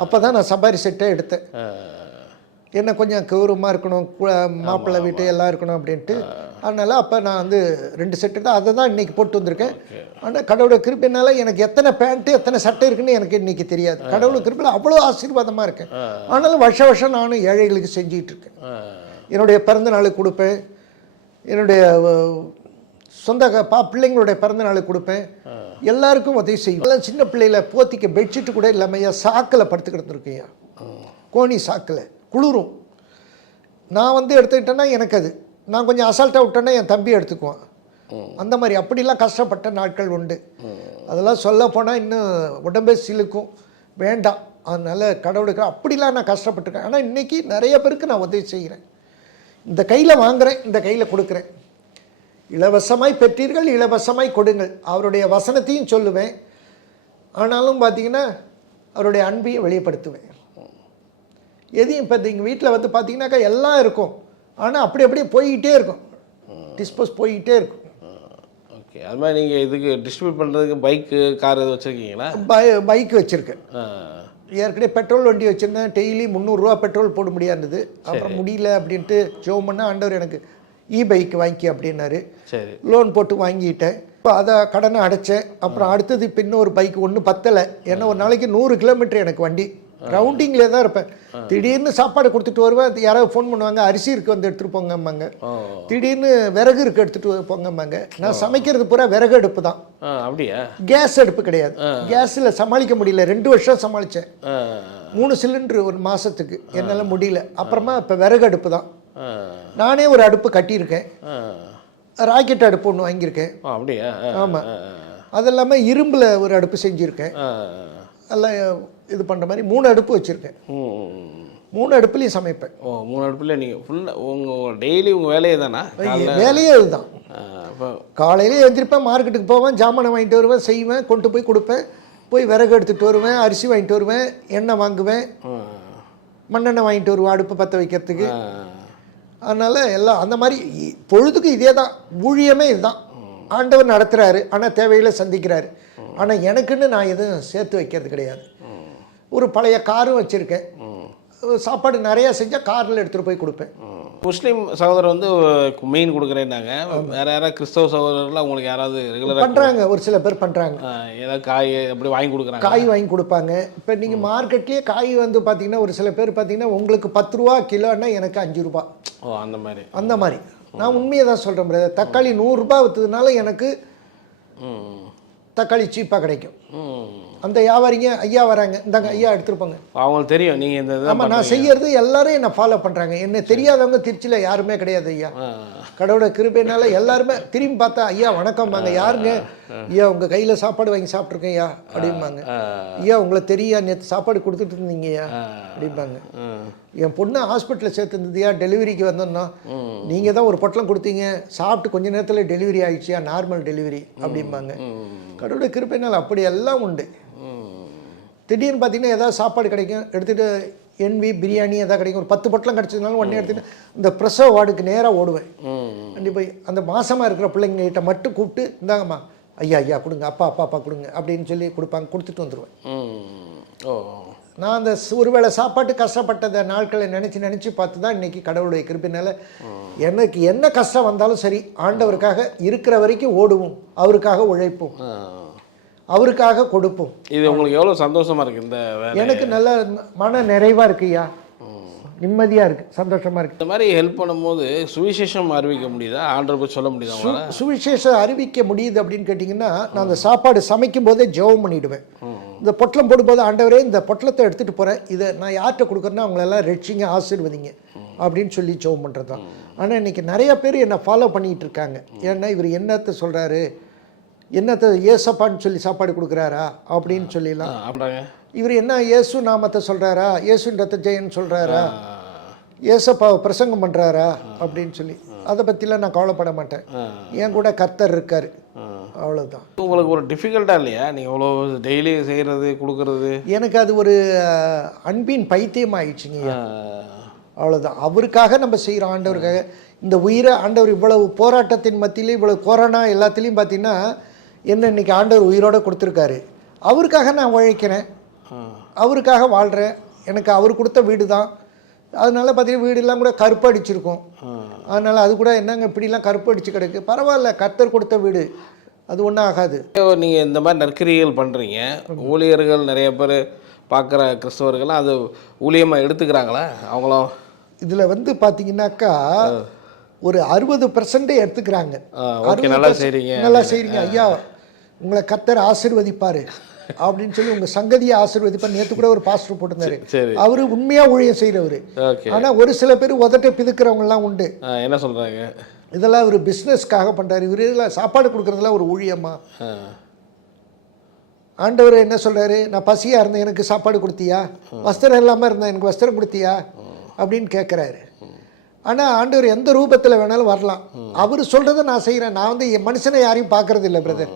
S2: அப்போ தான் நான் சபாரி செட்டை எடுத்தேன். என்ன கொஞ்சம் கௌரவமாக இருக்கணும் மாப்பிள்ளை வீட்டு எல்லாம் இருக்கணும் அப்படின்ட்டு. அதனால் அப்போ நான் வந்து ரெண்டு செட்டு தான் அதை தான் இன்றைக்கி போட்டு வந்திருக்கேன். ஆனால் கடவுளோட கிருப்பினால எனக்கு எத்தனை பேண்ட்டு எத்தனை சட்டை இருக்குன்னு எனக்கு இன்றைக்கி தெரியாது. கடவுளோட கிருப்பில் அவ்வளோ ஆசீர்வாதமாக இருக்கேன். ஆனாலும் வருஷ வருஷம் நானும் ஏழைகளுக்கு செஞ்சிட்டு இருக்கேன். என்னுடைய பிறந்த நாளுக்கு கொடுப்பேன். என்னுடைய சொந்த பா பிள்ளைங்களுடைய பிறந்த நாளுக்கு கொடுப்பேன். எல்லாருக்கும் உதவி செய்யும் எல்லாம் சின்ன பிள்ளையில போத்திக்க பெட்ஷீட்டு கூட இல்லாமல் ஐயா சாக்கில் படுத்து கிடந்துருக்கையா கோணி சாக்கில். குளிரும். நான் வந்து எடுத்துக்கிட்டேன்னா எனக்கு அது நான் கொஞ்சம் அசால்ட்டாக விட்டேன்னா என் தம்பி எடுத்துக்குவான். அந்த மாதிரி அப்படிலாம் கஷ்டப்பட்ட நாட்கள் உண்டு. அதெல்லாம் சொல்ல போனால் இன்னும் உடம்பே சிலுக்கும். வேண்டாம். அதனால் கடவுளுக்கு அப்படிலாம் நான் கஷ்டப்பட்டிருக்கேன். ஆனால் இன்றைக்கி நிறைய பேருக்கு நான் உதவி செய்கிறேன் இந்த கையில் வாங்குறேன் இந்த கையில் கொடுக்குறேன். இலவசமாய் பெற்றீர்கள் இலவசமாய் கொடுங்கள். அவருடைய வசனத்தையும் சொல்லுவேன். ஆனாலும் பார்த்தீங்கன்னா அவருடைய அன்பையும் வெளிப்படுத்துவேன். எதையும் இப்போ எங்கள் வீட்டில் வந்து பார்த்தீங்கன்னாக்கா எல்லாம் இருக்கும். ஆனால் அப்படி அப்படியே போய்கிட்டே இருக்கும். டிஸ்போஸ் போய்கிட்டே இருக்கும்.
S1: ஓகே. அது மாதிரி நீங்கள் இதுக்கு டிஸ்ட்ரிபியூட் பண்ணுறதுக்கு பைக்கு கார் எதுவும் வச்சுருக்கீங்களா?
S2: பை பைக் வச்சுருக்கேன். ஏற்கனவே பெட்ரோல் வண்டி வச்சுருந்தேன். டெய்லி முந்நூறுரூவா பெட்ரோல் போட முடியாதுது. அப்புறம் முடியல அப்படின்ட்டு ஜோம் பண்ண ஆண்டவர் எனக்கு இ பைக் வாங்கி அப்படின்னாரு.
S1: சரி.
S2: லோன் போட்டு வாங்கிட்டேன். இப்போ அதை கடனை அடைச்சேன். அப்புறம் அடுத்தது இப்போ இன்னொரு பைக் ஒன்றும் பத்தலை. ஏன்னா ஒரு நாளைக்கு நூறு கிலோமீட்டர் எனக்கு வண்டி. ரவுண்டிங்லேயே தான் இருப்பேன். திடீர்னு சாப்பாடு கொடுத்துட்டு வருவேன் யாராவது ஃபோன் பண்ணுவாங்க அரிசி இருக்கு வந்து எடுத்துகிட்டு போங்கம்பாங்க. திடீர்னு விறகு இருக்கு எடுத்துகிட்டு போங்கம்பாங்க. நான் சமைக்கிறது பூரா விறகு அடுப்பு தான்.
S1: அப்படியா?
S2: கேஸ் அடுப்பு கிடையாது. கேஸில் சமாளிக்க முடியல. ரெண்டு வருஷம் சமாளித்தேன் மூணு சிலிண்டர் ஒரு மாதத்துக்கு என்னால் முடியல. அப்புறமா இப்போ விறகு அடுப்பு தான். நானே ஒரு அடுப்பு கட்டியிருக்கேன். ராக்கெட் அடுப்பு ஒன்று வாங்கியிருக்கேன்.
S1: அப்படியா?
S2: ஆமாம் அது இல்லாமல் இரும்பில் ஒரு அடுப்பு செஞ்சுருக்கேன். எல்லாம் இது பண்ணுற மாதிரி மூணு அடுப்பு வச்சுருக்கேன். மூணு அடுப்புலையும் சமைப்பேன்.
S1: ஓ மூணு அடுப்பில் நீங்கள் ஃபுல்லாக உங்கள் டெய்லி உங்கள் வேலையே தானா?
S2: வேலையே அதுதான். காலையிலே எழுந்திருப்பேன் மார்க்கெட்டுக்கு போவேன் ஜாமானை வாங்கிட்டு வருவேன் செய்வேன் கொண்டு போய் கொடுப்பேன். போய் விறகு எடுத்துகிட்டு வருவேன் அரிசி வாங்கிட்டு வருவேன் எண்ணெய் வாங்குவேன். மண்ணெண்ணெய் வாங்கிட்டு வருவேன் அடுப்பு பற்ற வைக்கிறதுக்கு. அதனால் எல்லாம் அந்த மாதிரி பொழுதுக்கு இதே தான் ஊழியமே இதுதான். ஆண்டவர் நடத்துகிறாரு ஆனால் தேவைகளை சந்திக்கிறாரு. ஆனால் எனக்குன்னு நான் எதுவும் சேர்த்து வைக்கிறது கிடையாது. ஒரு பழைய காரும் வச்சுருக்கேன். சாப்பாடு நிறையா செஞ்சால் காரில் எடுத்துகிட்டு போய் கொடுப்பேன்.
S1: முஸ்லீம் சகோதரர் வந்து மீன் கொடுக்குறேன்னாங்க. வேற யாராவது கிறிஸ்தவ சகோதரர்கள் உங்களுக்கு யாராவது ரெகுலராக
S2: பண்ணுறாங்க ஒரு சில பேர் பண்ணுறாங்க
S1: ஏதாவது காய் அப்படி வாங்கி கொடுக்குறாங்க
S2: காய் வாங்கி கொடுப்பாங்க. இப்போ நீங்கள் மார்க்கெட்லேயே காய் வந்து பார்த்தீங்கன்னா ஒரு சில பேர் பார்த்தீங்கன்னா உங்களுக்கு பத்து ரூபா கிலோன்னா எனக்கு அஞ்சு ரூபா.
S1: ஓ அந்த மாதிரி.
S2: அந்த மாதிரி. நான் உண்மையை தான் சொல்கிறேன் பிரதர் தக்காளி நூறுரூபா விற்றதுனால எனக்கு தக்காளி சீப்பாக கிடைக்கும். அந்த வியாபாரிங்க ஐயா வராங்க. இந்தாங்க ஐயா எடுத்துருப்பாங்க.
S1: அவங்களுக்கு தெரியும். நீங்கள் இந்த
S2: ஆமாம் நான் செய்யறது எல்லாரும் என்னை ஃபாலோ பண்ணுறாங்க என்னை தெரியாதவங்க திருச்சியில் யாருமே கிடையாது ஐயா.
S1: ஆ.
S2: கடவுளோட கிருபையினால எல்லாருமே திரும்பி பார்த்தா ஐயா வணக்கம்பாங்க யாருங்க? ஐயா உங்கள் கையில் சாப்பாடு வாங்கி சாப்பிட்ருக்கேன் ஐயா அப்படிம்பாங்க. ஐயா உங்களை தெரியா? நேற்று சாப்பாடு கொடுத்துட்டு இருந்தீங்க ஐயா அப்படிம்பாங்க. என் பொண்ணு ஹாஸ்பிட்டலில் சேர்த்துருந்ததுயா டெலிவரிக்கு வந்தோன்னா நீங்கள் தான் ஒரு பொட்டலம் கொடுத்தீங்க. சாப்பிட்டு கொஞ்ச நேரத்தில் டெலிவரி ஆயிடுச்சியா நார்மல் டெலிவரி அப்படிம்பாங்க. கடவுளோட கிருப்பைனால் அப்படி எல்லாம் உண்டு. திடீர்னு பார்த்தீங்கன்னா ஏதாவது சாப்பாடு கிடைக்கும் எடுத்துகிட்டு என்வி பிரியாணி எதாவது கிடைக்கும். ஒரு பத்து பொட்டலம் கிடச்சதுனாலும் உடனே எடுத்துட்டு இந்த பிரசவ வார்டுக்கு நேராக ஓடுவேன்.
S1: ம்
S2: கண்டிப்பா அந்த மாசமாக இருக்கிற பிள்ளைங்ககிட்ட மட்டும் கூப்பிட்டு இந்தாங்கம்மா ஐயா ஐயா கொடுங்க அப்பா அப்பா அப்பா கொடுங்க அப்படின்னு சொல்லி கொடுப்பாங்க கொடுத்துட்டு வந்துடுவேன் நான் அந்த ஒருவேளை சாப்பாட்டு கஷ்டப்பட்டத நாட்களை நினச்சி நினச்சி பார்த்து தான் இன்றைக்கி கடவுளுடைய கிருப்பினால எனக்கு என்ன கஷ்டம் வந்தாலும் சரி ஆண்டவருக்காக இருக்கிற வரைக்கும் ஓடுவோம் அவருக்காக உழைப்போம். அவருக்காக கொடுப்போம்.
S1: இது உங்களுக்கு எவ்வளோ சந்தோஷமா இருக்கு இந்த
S2: எனக்கு நல்ல மன நிறைவாக இருக்குய்யா நிம்மதியாக இருக்குது சந்தோஷமாக இருக்குது
S1: இந்த மாதிரி ஹெல்ப் பண்ணும்போது சுவிசேஷம் அறிவிக்க முடியுதா? ஆண்டர் போய் சொல்ல முடியுதா
S2: சுவிசேஷம் அறிவிக்க முடியுது அப்படின்னு கேட்டிங்கன்னா நான் அந்த சாப்பாடு சமைக்கும் போதே ஜெபம் பண்ணிவிடுவேன் இந்த பொட்டலம் போடும்போது ஆண்டவரே இந்த பொட்டலத்தை எடுத்துகிட்டு போகிறேன் இதை நான் யார்கிட்ட கொடுக்குறேன்னா அவங்களெல்லாம் ரட்சிங்க ஆசீர்வதிங்க அப்படின்னு சொல்லி ஜெபம் பண்ணுறது தான் ஆனால் இன்றைக்கி நிறைய பேர் என்னை ஃபாலோ பண்ணிகிட்டு இருக்காங்க. ஏன்னா இவர் என்னத்தை சொல்கிறாரு என்னத்தை ஏசப்பான்னு சொல்லி சாப்பாடு கொடுக்குறாரா அப்படின்னு
S1: அப்படிங்க
S2: இவர் என்ன இயேசு நாமத்தை சொல்கிறாரா இயேசுன்ற ரத்த ஜெயன் சொல்கிறாரா ஏசப்பாவை பிரசங்கம் பண்ணுறாரா அப்படின்னு சொல்லி. அதை பற்றிலாம் நான் கவலைப்பட மாட்டேன். என் கூட கர்த்தர் இருக்கார். அவ்வளோதான்
S1: உங்களுக்கு ஒரு டிஃபிகல்ட்டாக இல்லையா? நீங்கள் இவ்வளோ டெய்லி செய்கிறது கொடுக்கறது?
S2: எனக்கு அது ஒரு அன்பின் பைத்தியம் ஆயிடுச்சுங்க. அவ்வளோதான் அவருக்காக நம்ம செய்கிறோம் ஆண்டவருக்காக. இந்த உயிரை ஆண்டவர் இவ்வளவு போராட்டத்தின் மத்தியிலே இவ்வளவு கொரோனா எல்லாத்துலேயும் பார்த்தீங்கன்னா என்ன இன்னைக்கு ஆண்டவர் உயிரோட கொடுத்துருக்காரு. அவருக்காக நான் உழைக்கிறேன். அவருக்காக வாழ்கிறேன் எனக்கு அவர் கொடுத்த வீடு தான் அதனால பார்த்தீங்கன்னா வீடெல்லாம் கூட கருப்பு அடிச்சிருக்கும். அதனால் அது கூட என்னங்க இப்படிலாம் கருப்பு அடிச்சு கிடக்கு? பரவாயில்ல கர்த்தர் கொடுத்த வீடு. அது ஒன்றும் ஆகாது.
S1: நீங்கள் இந்த மாதிரி நற்கிரிகள் பண்ணுறீங்க ஊழியர்கள் நிறைய பேர் பார்க்குற கிறிஸ்தவர்கள்லாம் அது ஊழியமாக எடுத்துக்கிறாங்களா? அவங்களும்
S2: இதில் வந்து பார்த்தீங்கன்னாக்கா ஒரு அறுபது பர்சன்டே எடுத்துக்கிறாங்க.
S1: நல்லா செய்றீங்க.
S2: நல்லா செய்றீங்க. ஐயா உங்களை கத்தர் ஆசீர்வதிப்பாரு அப்படின்னு சொல்லி உங்க சங்கதியை ஆசீர்வதிப்பார். நேற்று கூட ஒரு பாஸ்டர் போட்டிருந்தாரு. அவரு உண்மையா ஊழியம் செய்கிறவர்
S1: ஓகே.
S2: ஆனா ஒரு சில பேர் உதட்ட பிதுக்கிறவங்கலாம் உண்டு.
S1: என்ன சொல்கிறாங்க
S2: இதெல்லாம் ஒரு பிஸ்னஸ்க்காக பண்றாரு. இவர் இதில் சாப்பாடு கொடுக்குறதுலாம் ஒரு ஊழியமா? ஆண்டவர் என்ன சொல்றாரு? நான் பசியா இருந்தேன். எனக்கு சாப்பாடு கொடுத்தியா? வஸ்திரம் இல்லாம இருந்தேன். எனக்கு வஸ்திரம் கொடுத்தியா? அப்படின்னு கேட்குறாரு ஆனா ஆண்டவர் எந்த ரூபத்துல வேணாலும் வரலாம். அவர் சொல்றதை நான் செய்றேன். நான் வந்து என் மனுஷனை யாரையும் பார்க்கறது இல்லை பிரதர்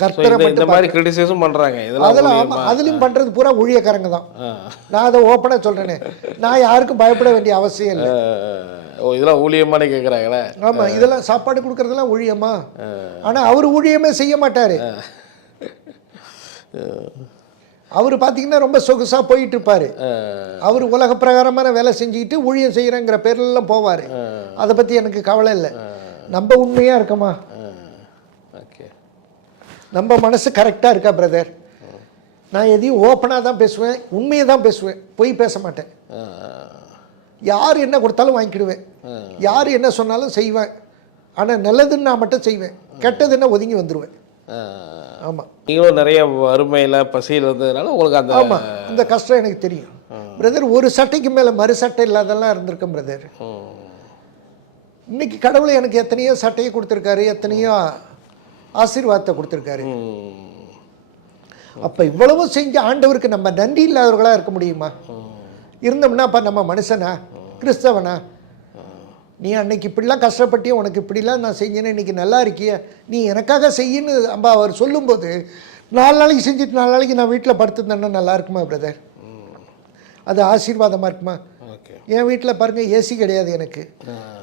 S2: கர்த்தரை
S1: இந்த மாதிரி கிரிட்டிசிசம் இதெல்லாம்
S2: அதெல்லாம் அதுலயும் பண்றது பூரா ஊழியக்காரங்க தான். நான் அதை ஓப்பனாக சொல்றேனே. நான் யாருக்கும் பயப்பட வேண்டிய அவசியம் இல்லை.
S1: ஓ இதெல்லாம் ஊழியமானே கேட்குறாங்களே
S2: ஆமா இதெல்லாம் சாப்பாடு கொடுக்கறதெல்லாம் ஊழியமா? ஆனா அவர் ஊழியமே செய்ய மாட்டாரு. அவர் பார்த்தீங்கன்னா ரொம்ப சொகுசா போயிட்டு இருப்பாரு அவர் உலக பிரகாரமான வேலை செஞ்சுக்கிட்டு ஊழியம் செய்யறேங்கிற பேர்ல எல்லாம் போவாரு அதை பத்தி எனக்கு கவலை இல்லை. நம்ம உண்மையா இருக்கமா? நம்ம மனசு கரெக்டா இருக்கா பிரதர் நான் எதையும் ஓப்பனாக தான் பேசுவேன் உண்மையை தான் பேசுவேன் பொய் பேச மாட்டேன். யார் என்ன கொடுத்தாலும் வாங்கிக்கிடுவேன். யார் என்ன சொன்னாலும் செய்வேன். ஆனால் நல்லதுன்னு நான் மட்டும் செய்வேன். கெட்டதுன்னா ஒதுங்கி வந்துடுவேன் ஆமாம்
S1: நீங்களும் நிறைய வறுமையில் பசியில் இருந்ததுனால உங்களுக்கு அந்த
S2: ஆமாம் அந்த கஷ்டம் எனக்கு தெரியும். பிரதர் ஒரு சட்டைக்கு மேலே மறு சட்டை இல்லாதெல்லாம் இருந்திருக்கேன் பிரதர். இன்னைக்கு கடவுள் எனக்கு எத்தனையோ சட்டையை கொடுத்துருக்காரு எத்தனையோ ஆசீர்வாதத்தை கொடுத்துருக்காரு. அப்போ இவ்வளவும் செஞ்ச ஆண்டவருக்கு நம்ம நன்றி இல்லாதவர்களாக இருக்க முடியுமா? இருந்தோம்னா அப்போ நம்ம மனுஷனா? கிறிஸ்தவனா? நீ அன்னைக்கு இப்படிலாம் கஷ்டப்பட்டியே உனக்கு இப்படிலாம் நான் செஞ்சேன்னு இன்னைக்கு நல்லா இருக்கிய? நீ எனக்காக செய்யின்னு அம்பா அவர் சொல்லும்போது நாலு நாளைக்கு செஞ்சுட்டு நாலு நாளைக்கு நான் வீட்டில் படுத்துருந்தேன்னா நல்லா இருக்குமா பிரதர் அது ஆசீர்வாதமாக இருக்குமா? என் வீட்டில் பாருங்கள் ஏசி கிடையாது எனக்கு.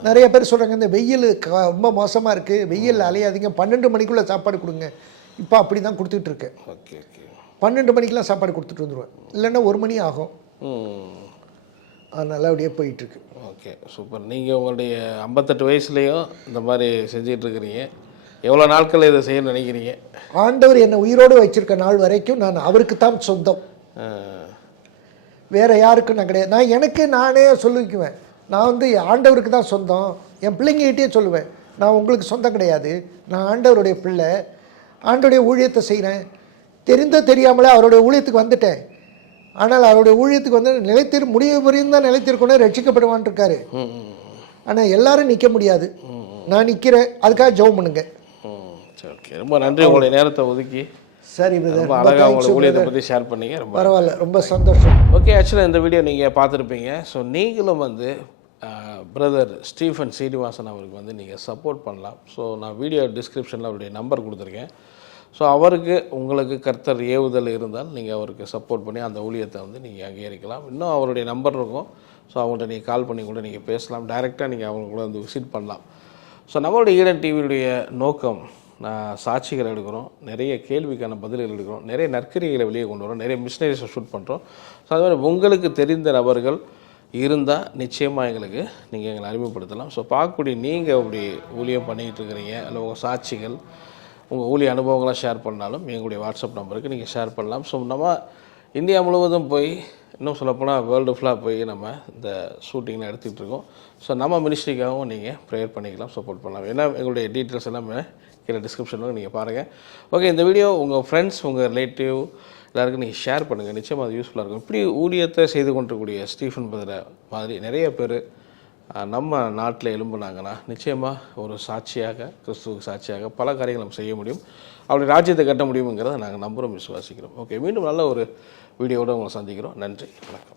S2: நிறைய பேர் சொல்கிறாங்க இந்த வெயில் ரொம்ப மோசமாக இருக்குது வெயில் அலையாதீங்க பன்னெண்டு மணிக்குள்ளே சாப்பாடு கொடுங்க. இப்போ அப்படி தான் கொடுத்துட்டு இருக்கேன்
S1: ஓகே ஓகே.
S2: பன்னெண்டு மணிக்கெலாம் சாப்பாடு கொடுத்துட்டு வந்துடுவேன் இல்லைன்னா ஒரு மணி ஆகும்.
S1: ம்.
S2: அது நல்லபடியாக போயிட்டுருக்கு.
S1: Okay super. நீங்கள் உங்களுடைய ஐம்பத்தெட்டு வயசுலேயும் இந்த மாதிரி செஞ்சிட்டு இருக்கிறீங்க. எவ்வளோ நாட்கள் இதை செய்ய நினைக்கிறீங்க?
S2: ஆண்டவர் என்னை உயிரோடு வச்சிருக்க நாள் வரைக்கும் நான் அவருக்கு தான் சொந்தம். வேறு யாருக்கும் நான் கிடையாது. நான் எனக்கு நானே சொல்லிக்குவேன். நான் வந்து ஆண்டவருக்கு தான் சொந்தம். என் பிள்ளைங்ககிட்டே சொல்லுவேன். நான் உங்களுக்கு சொந்தம் கிடையாது. நான் ஆண்டவருடைய பிள்ளை. ஆண்டவருடைய ஊழியத்தை செய்கிறேன் தெரிந்தோ தெரியாமலே அவருடைய ஊழியத்துக்கு வந்துட்டேன். ஆனால் அவருடைய ஊழியத்துக்கு வந்து நிலைத்திரு முடிவு வரையும் தான் நிலைத்திருக்கணும் ரட்சிக்கப்படுவான் இருக்காரு. ஆனால் எல்லாரும் நிற்க முடியாது. நான் நிற்கிறேன் அதுக்காக ஜெபம் பண்ணுங்க.
S1: சரி ஓகே. ரொம்ப நன்றி. உங்களுடைய நேரத்தை ஒதுக்கி.
S2: சரி
S1: ரொம்ப அழகாக
S2: தேங்க்ஸ்
S1: உங்களுடைய ஊழியத்தை பற்றி ஷேர் பண்ணீங்க. ரொம்ப
S2: பரவாயில்ல ரொம்ப சந்தோஷம்.
S1: ஓகே ஆக்சுவலாக இந்த வீடியோ நீங்கள் பார்த்துருப்பீங்க. ஸோ நீங்களும் வந்து பிரதர் ஸ்டீஃபன் சீனிவாசன் அவருக்கு வந்து நீங்கள் சப்போர்ட் பண்ணலாம். ஸோ நான் வீடியோ டிஸ்கிரிப்ஷனில் அவருடைய நம்பர் கொடுத்துருக்கேன். ஸோ அவருக்கு உங்களுக்கு கர்த்தர் ஏவுதல் இருந்தால் நீங்கள் அவருக்கு சப்போர்ட் பண்ணி அந்த ஊழியத்தை வந்து நீங்கள் அங்கீகரிக்கலாம். இன்னும் அவருடைய நம்பர் இருக்கும். ஸோ அவங்கள்ட்ட நீங்கள் கால் பண்ணி கூட நீங்கள் பேசலாம். டைரெக்டாக நீங்கள் அவங்க கூட வந்து விசிட் பண்ணலாம். ஸோ நம்மளுடைய ஈடன் டிவியுடைய நோக்கம் நான் சாட்சிகள் எடுக்கிறோம் நிறைய கேள்விக்கான பதில்கள் எடுக்கிறோம் நிறைய நற்கரிகளை வெளியே கொண்டு வரோம் நிறைய மிஷினரிஸை ஷூட் பண்ணுறோம் ஸோ அது மாதிரி உங்களுக்கு தெரிந்த நபர்கள் இருந்தால் நிச்சயமாக எங்களுக்கு நீங்கள் எங்களை அறிமுகப்படுத்தலாம். ஸோ பார்க்கக்கூடிய நீங்கள் அப்படி ஊழியம் பண்ணிக்கிட்டு இருக்கிறீங்க இல்லை உங்கள் சாட்சிகள் உங்கள் ஊழிய அனுபவங்களை ஷேர் பண்ணாலும் எங்களுடைய வாட்ஸ்அப் நம்பருக்கு நீங்கள் ஷேர் பண்ணலாம். ஸோ நம்ம இந்தியா முழுவதும் போய் இன்னும் சொல்லப்போனால் வேர்ல்டு ஃபுல்லாக போய் நம்ம இந்த ஷூட்டிங்லாம் எடுத்துகிட்டு இருக்கோம். ஸோ நம்ம மினிஸ்ட்ரிக்காகவும் நீங்கள் ப்ரேயர் பண்ணிக்கலாம் சப்போர்ட் பண்ணலாம். ஏன்னா எங்களுடைய டீட்டெயில்ஸ் எல்லாமே கீழே டிஸ்கிரிப்ஷனில் நீங்கள் பாருங்கள் ஓகே இந்த வீடியோ உங்கள் ஃப்ரெண்ட்ஸ் உங்கள் ரிலேட்டிவ் எல்லாருக்கும் நீங்கள் ஷேர் பண்ணுங்கள் நிச்சயமாக அது யூஸ்ஃபுல்லாக இருக்கும். இப்படி ஊழியத்தை செய்து கொண்டிருக்கக்கூடிய ஸ்டீஃபன் பதில மாதிரி நிறைய பேர் நம்ம நாட்டில் எழும்புனாங்கன்னா நிச்சயமாக ஒரு சாட்சியாக கிறிஸ்துவுக்கு சாட்சியாக பல காரியங்கள் நம்ம செய்ய முடியும். அப்படி ராஜ்யத்தை கட்ட முடியுங்கிறத நாங்கள் நம்புகிறோம் விசுவாசிக்கிறோம். ஓகே மீண்டும் நல்ல ஒரு வீடியோவோட உங்களை சந்திக்கிறோம். நன்றி வணக்கம்.